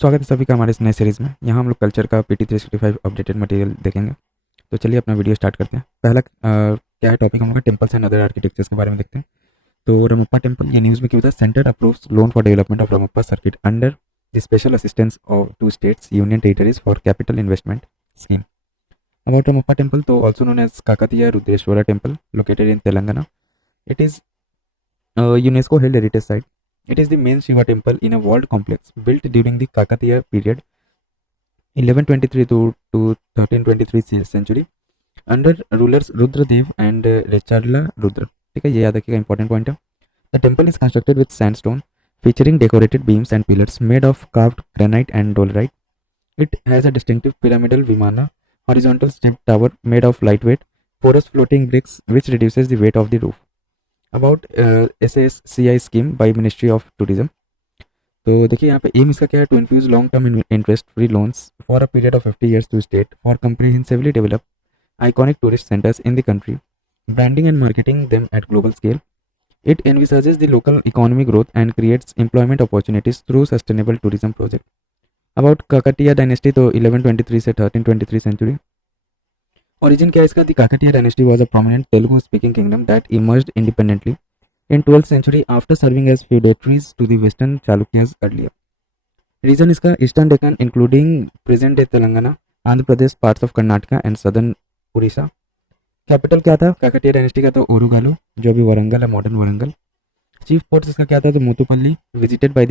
स्वागत है सभी का हमारे इस नए सीरीज़ में। यहाँ हम लोग कल्चर का पीटी 365 अपडेटेड मटेरियल देखेंगे। तो चलिए अपना वीडियो स्टार्ट करते हैं। पहला क्या है टॉपिक हम लोग का, टेम्पल्स एंड अदर आर्किटेक्चर्स के बारे में देखते हैं। तो रमप्पा टेम्पल, ये न्यूज़ में क्यों था, centre approves loan for development of Ramappa circuit under the special assistance of to states union territories for capital investment scheme. About Ramappa temple, तो also known as Kakatiya Rudreshwara temple located in Telangana. It is UNESCO held heritage site. It is the main Shiva temple in a walled complex built during the Kakatiya period 1123 to 1323 century under rulers Rudradev and Recharla Rudra. ठीक है, ये याद रखिएगा, important point है. The temple is constructed with sandstone, featuring decorated beams and pillars made of carved granite and dolerite. It has a distinctive pyramidal vimana, horizontal stepped tower made of lightweight, porous floating bricks, which reduces the weight of the roof. About SASCI scheme by Ministry of Tourism. तो देखिए यहाँ पे M इसका क्या है, to infuse long term interest free loans for a period of 50 years to state for comprehensively develop iconic tourist centers in the country, branding and marketing them at global scale. It envisages the local economic growth and creates employment opportunities through sustainable tourism project. About Kakatiya dynasty, तो 1123 से 1323 century. Origin क्या है इसका, the Kakatiya dynasty was a prominent Telugu speaking kingdom that emerged independently in 12th century after serving as feudatories to the western Chalukyas earlier. Region इसका eastern Deccan including present day Telangana, Andhra Pradesh, parts of Karnataka and southern Orissa. Capital क्या था Kakatiya dynasty का, तो ओरुगालू, जो अभी वरंगल है, modern Warangal. Chief port इसका क्या था, तो Motupalli, visited by the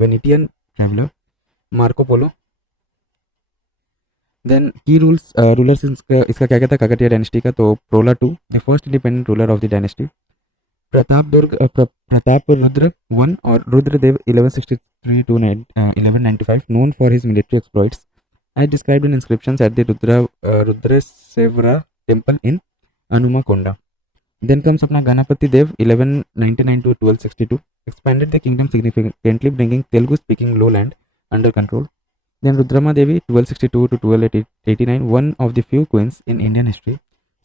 Venetian traveller Marco Polo. Then key rulers इसका क्या था काकटिया डायनेस्टी का, तो Prola two, the first independent ruler of the dynasty. Pratap Rudra one और Rudradev 1163 to 1195, known for his military exploits, as described in inscriptions at the Rudrasevara temple in Anumakonda. Then comes अपना गणपति देव 1199 to 1262, expanded the kingdom significantly, bringing Telugu speaking lowland under control. Then Rudrama Devi 1262 to 1289, one of the few queens in Indian history.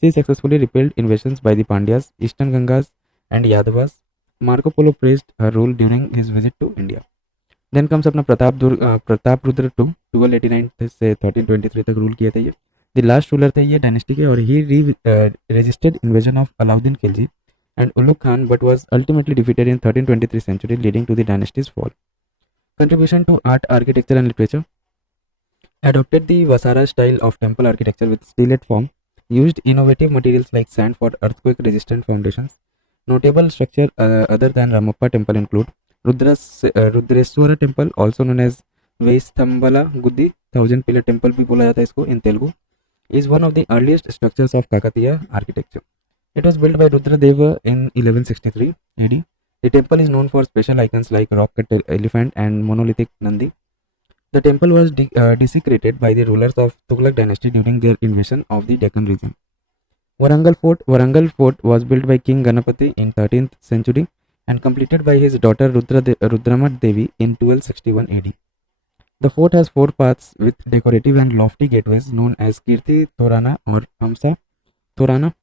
She successfully repelled invasions by the Pandyas, Eastern Gangas and Yadavas. Marco Polo praised her rule during his visit to India. Then comes अपना Pratap Rudra to 1289 से 1323 तक rule किए थे ये. The last ruler थे ये dynasty के, और he resisted invasion of Alauddin Khilji and Ulugh Khan, but was ultimately defeated in 1323 century, leading to the dynasty's fall. Contribution to art, architecture and literature. Adopted the Vasara style of temple architecture with steeled form, used innovative materials like sand for earthquake resistant foundations. Notable structure other than Ramappa temple include Rudreswara temple, also known as Vaisthambala Guddi, thousand pillar temple भी बोला जाता है इसको in Telugu, is one of the earliest structures of Kakatiya architecture. It was built by Rudradeva in 1163 AD. The temple is known for special icons like rock-cut elephant and monolithic Nandi. The temple was desecrated by the rulers of Tughlaq dynasty during their invasion of the Deccan region. Warangal Fort was built by King Ganapati in 13th century and completed by his daughter Rudrama Devi in 1261 AD. The fort has four paths with decorative and lofty gateways known as Kirti Torana or Hamsa Torana.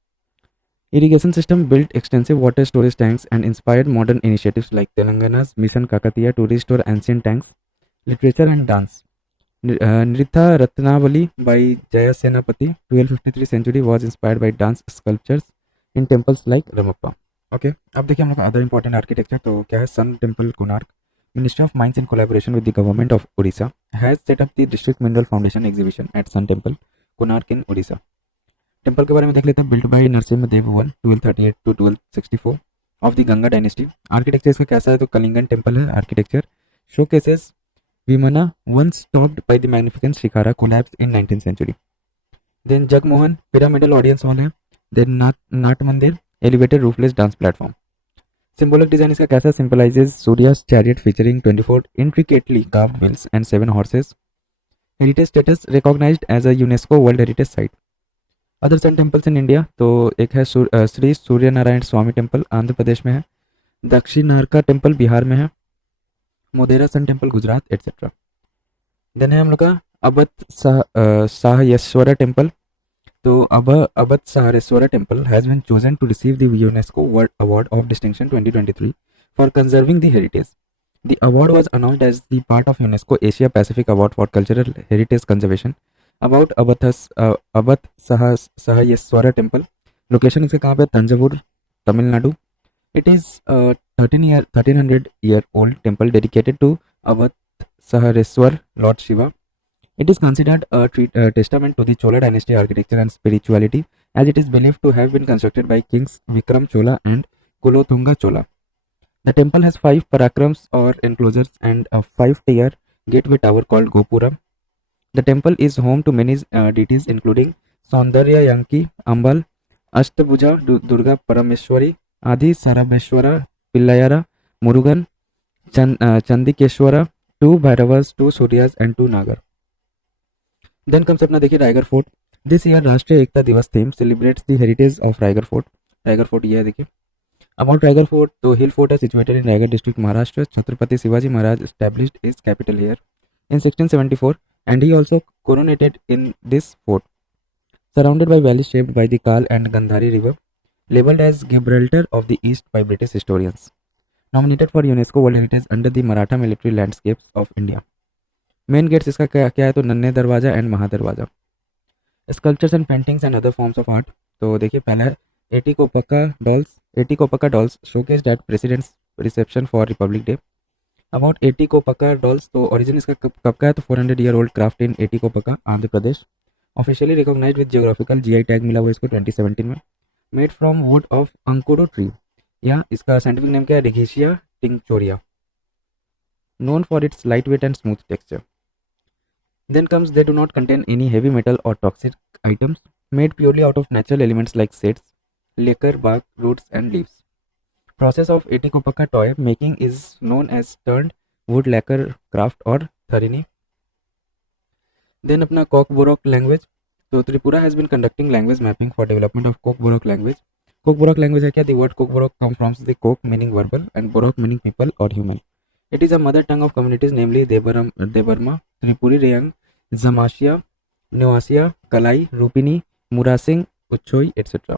Irrigation system built extensive water storage tanks and inspired modern initiatives like Telangana's Mission Kakatiya to restore ancient tanks. Literature and dance. Nritya Ratnavali by Jaya Senapati 1253 century was inspired by dance sculptures in temples like Ramappa. Okay, अब देखिए हम लोग other important architecture. तो क्या है, sun temple Konark. Ministry of mines in collaboration with the government of Orissa has set up the district mineral foundation exhibition at sun temple Konark in Orissa. Temple के बारे में देख लेते हैं. Built by Narasimha Deva one 1238 to 1264 of the Ganga dynasty. Architecture इसका कैसा है, तो कलिंगन टेम्पल है. Architecture showcases Vimana, once topped by the magnificent Shikara, collapsed in 19th century. Then Jagmohan, pyramidal audience hall है. Then Nat Mandir, elevated roofless dance platform. Symbolic design इसका कैसा, symbolizes Surya's chariot featuring 24 intricately carved wheels and 7 horses. Heritage status recognized as a UNESCO World Heritage Site. Other sun temples in India, तो एक है Shri Surya Narayana Swamy temple Andhra Pradesh में है. Dakshinarka temple Bihar में है. Modhera sun temple Gujarat etcetera. Then है हम लोग का अबत साहयश्वरा टेम्पल. तो अबत साहरेश्वरा temple has been chosen to receive the UNESCO world award of distinction 2023 for conserving the heritage. The award was announced as the part of UNESCO Asia Pacific Award for Cultural Heritage Conservation. About Abath Sahayeswara Temple. Location इसका कहाँ पे? Thanjavur, Tamil Nadu. It is a 1300-year-old temple dedicated to Abath Sahareswar Lord Shiva. It is considered a testament to the Chola dynasty architecture and spirituality, as it is believed to have been constructed by kings Vikram Chola and Kulothunga Chola. The temple has 5 parakrams or enclosures and a 5-tier gateway tower called Gopuram. The temple is home to many deities including Saundarya Yanki, Ambal, Ashtabhuja, Durga Parameshwari, Adi Sarabeshwara, Pillayara, Murugan, Chandikeshwara, 2 Bhairavas, 2 Suryas and 2 Nagar. Then comes अपना देखिए Raigarh fort. This year राष्ट्रीय एकता दिवस theme celebrates the heritage of Raigarh fort. Raigarh fort ये है देखिए. About Raigad Fort, the hill fort is situated in Raigad district, Maharashtra. Chhatrapati Shivaji Maharaj established his capital here in 1674, and he also coronated in this fort. Surrounded by valleys shaped by the Kal and Gandhari river, labeled as Gibraltar of the East by British historians. Nominated for UNESCO World Heritage under the Maratha Military Landscapes of India. Main gates इसका क्या है? तो Nanhe Darwaza and Mahadarwaza. Sculptures and paintings and other forms of art. तो देखिए पहला है 80 Kopaka dolls showcased at President's reception for Republic Day. About 80 Kopaka dolls, तो origin इसका कब का है? तो 400-year-old craft in 80 Kopaka, Andhra Pradesh. Officially recognized with geographical GI tag मिला हुआ इसको 2017 में. Made from wood of Ankudo tree. या इसका scientific name क्या है? Rickettsia tinctoria. Known for its lightweight and smooth texture. Then comes they do not contain any heavy metal or toxic items. Made purely out of natural elements like seeds, lacquer, bark, roots and leaves. Process of Etikopaka toy making is known as turned wood lacquer craft or tharini. Then अपना Kokborok language. So Tripura has been conducting language mapping for development of Kokborok language. Kokborok language है क्या? The word Kokborok comes from the Kok meaning verbal and Borok meaning people or human. It is a mother tongue of communities namely Debarma, Tripuri Rayang, Zamasya, Newasia, Kalai, Rupini, Murasing, Uchoi, etc.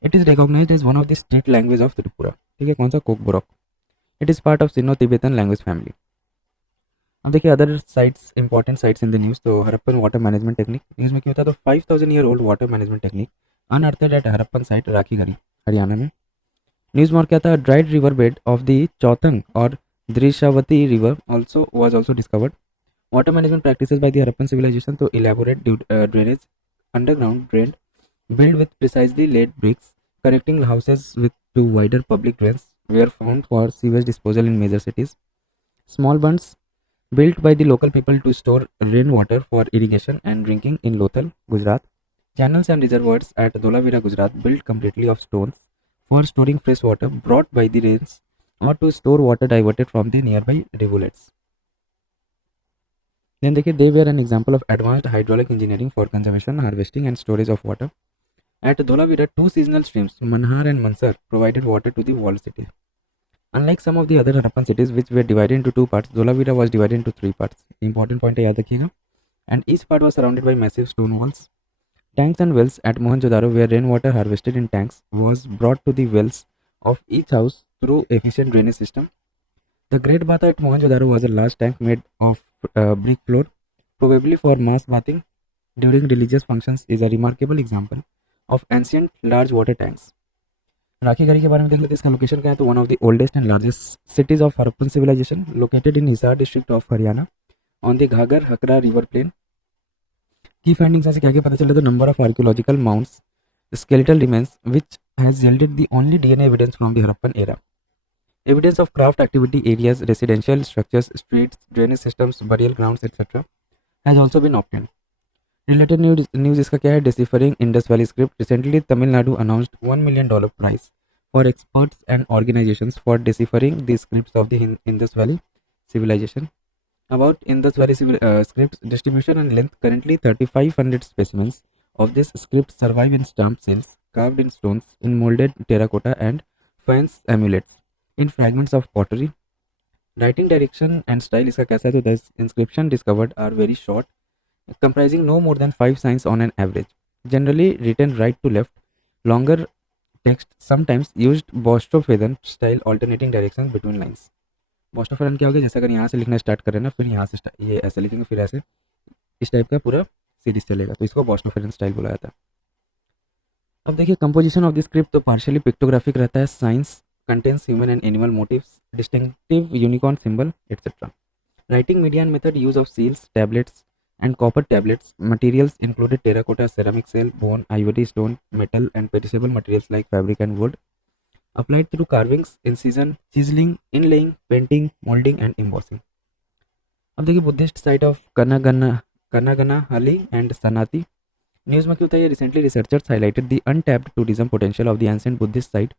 It is recognized as one of the state language of Tripura. ठीक है, कौन सा? Kokborok. It is part of Sino-Tibetan language family. अब देखिए other sites, important sites in the news. तो Harappan water management technique news में क्या होता है? तो 5000-year-old water management technique unearthed at Harappan site Rakhigarhi Haryana में. न्यूज़ में और क्या था? Dried river bed of the Chautang और Drishadvati river also was also discovered. Water management practices by the Harappan civilization to elaborate drainage, underground drained, built with precisely laid bricks, connecting houses with to wider public drains were found for sewage disposal in major cities. Small bunds built by the local people to store rainwater for irrigation and drinking in Lothal, Gujarat. Channels and reservoirs at Dholavira, Gujarat built completely of stones for storing fresh water brought by the rains or to store water diverted from the nearby rivulets. Then they were an example of advanced hydraulic engineering for conservation, harvesting and storage of water. At Dholavira, 2 seasonal streams, Manhar and Mansar, provided water to the walled city. Unlike some of the other Harappan cities which were divided into 2 parts, Dholavira was divided into 3 parts. The important point है याद रखिएगा. And each part was surrounded by massive stone walls. Tanks and wells at Mohenjo-daro, where rainwater harvested in tanks was brought to the wells of each house through efficient drainage system. The Great Bath at Mohenjo-daro was a large tank made of brick floor, probably for mass bathing during religious functions, is a remarkable example of ancient large water tanks. Rakhigarhi के बारे में देख लेते हैं. इसका location क्या है? तो one of the oldest and largest cities of Harappan civilization located in Hisar district of Haryana on the Ghaggar Hakra river plain. Key findings से क्या क्या पता चला? तो number of archaeological mounds, skeletal remains which has yielded the only DNA evidence from the Harappan era. Evidence of craft activity areas, residential structures, streets, drainage systems, burial grounds, etc. has also been obtained. Related news इसका क्या है? Deciphering Indus Valley script. Recently, Tamil Nadu announced $1 million prize for experts and organizations for deciphering the scripts of the Indus Valley civilization. About Indus Valley scripts distribution and length. Currently, 3,500 specimens of this script survive in stamp seals, carved in stones, in molded terracotta and faience amulets, in fragments of pottery. Writing direction and style इसका कैसा है? तो the inscription discovered are very short, comprising no more than 5 signs on an average, generally written right to left. Longer text sometimes used Bostrofeden style alternating directions between lines. बॉस्टोफेरन क्या हो गया, जैसे अगर यहाँ से लिखना स्टार्ट करें ना, फिर यहाँ से ये ऐसे लिखेंगे, फिर ऐसे इस टाइप का पूरा सीरीज चलेगा, तो इसको बॉस्टोफेरन स्टाइल बोला जाता है। अब देखिए कंपोजिशन ऑफ द स्क्रिप्ट तो पार्शियली पिक्टोग्राफिक रहता है, signs contains human and animal motifs, distinctive unicorn symbol etcetera. Writing media and method: use of seals, tablets, and copper tablets. Materials included terracotta, ceramic shell, bone, ivory, stone, metal, and perishable materials like fabric and wood. Applied through carvings, incision, chiseling, inlaying, painting, molding, and embossing. अब देखिए Buddhist site of Kanaganahalli and Sannati. News में क्यों था ये? Recently researchers highlighted the untapped tourism potential of the ancient Buddhist site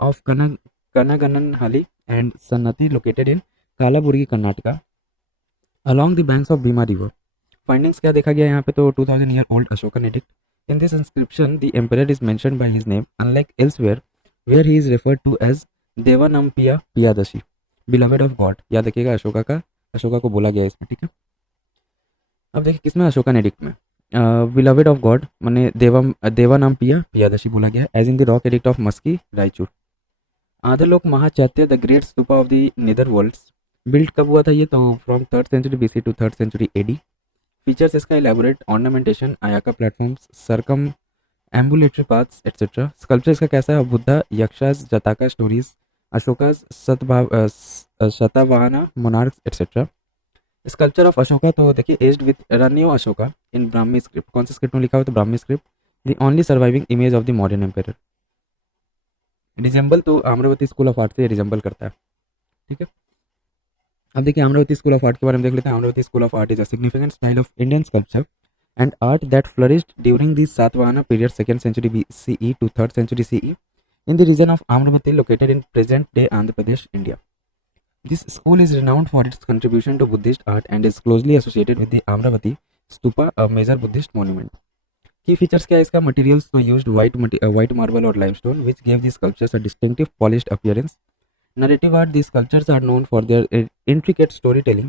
of Kanaganahalli and Sannati located in Kalaburagi Karnataka along the banks of Bhima River. Findings क्या देखा गया यहाँ पे? तो 2000 year old Ashokan edict. In this inscription, the emperor is mentioned by his name, unlike elsewhere, where he is referred to as Devanampiya Piyadashi, beloved of God. याद रखिएगा अशोका को बोला गया इसमें, ठीक है। अब देखिए किसमें? अशोकन एडिक्ट में बिलवेड ऑफ गॉड माने देवानाम्पिया पियादशी बोला गया, as in the rock edict of Maski Raichur. Adhaloka Mahachaitya the great stupa of the nether worlds built कब हुआ था ये? तो from 3rd century BC to 3rd century AD। Features इसका elaborate ornamentation, ayaka platforms, circumambulatory paths etcetera. Sculpture इसका कैसा है? Buddha, yakshas, Jataka stories, Ashokas Satavahana monarchs etcetera. Sculpture of Ashoka तो देखिए edged with Ranyo Ashoka in Brahmi script. कौन सा स्क्रिप्ट में लिखा हुआ? तो Brahmi script. The only surviving image of the modern empire. Resemble तो अमरावती स्कूल ऑफ आर्ट से रिजेंबल करता है, ठीक है। अब देखिए अमरावती स्कूल ऑफ आर्ट के बारे में देख लेते हैं। Amravati school of art is a significant style of Indian sculpture and art that flourished during the Satavahana period 2nd century BCE to 3rd century CE in the region of Amravati located in present day Andhra Pradesh, India. This school is renowned for its contribution to Buddhist art and is closely associated with the Amravati Stupa, a major Buddhist monument. Key features क्या है इसका? Materials तो used white marble और limestone which gave the sculptures a distinctive polished appearance. Narrative art: these sculptures are known for their intricate storytelling,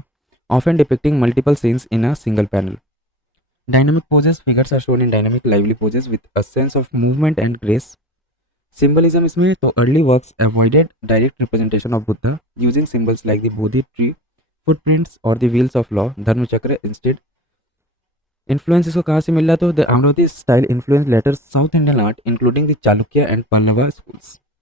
often depicting multiple scenes in a single panel. Dynamic poses: figures are shown in dynamic, lively poses with a sense of movement and grace. Symbolism इसमें तो early works avoided direct representation of Buddha, using symbols like the Bodhi tree, footprints, or the wheels of law, Dharma Chakra instead. Influence इसको कहाँ से मिल रहा? तो the Amravati style influenced later South Indian art, including the Chalukya and Pallava schools.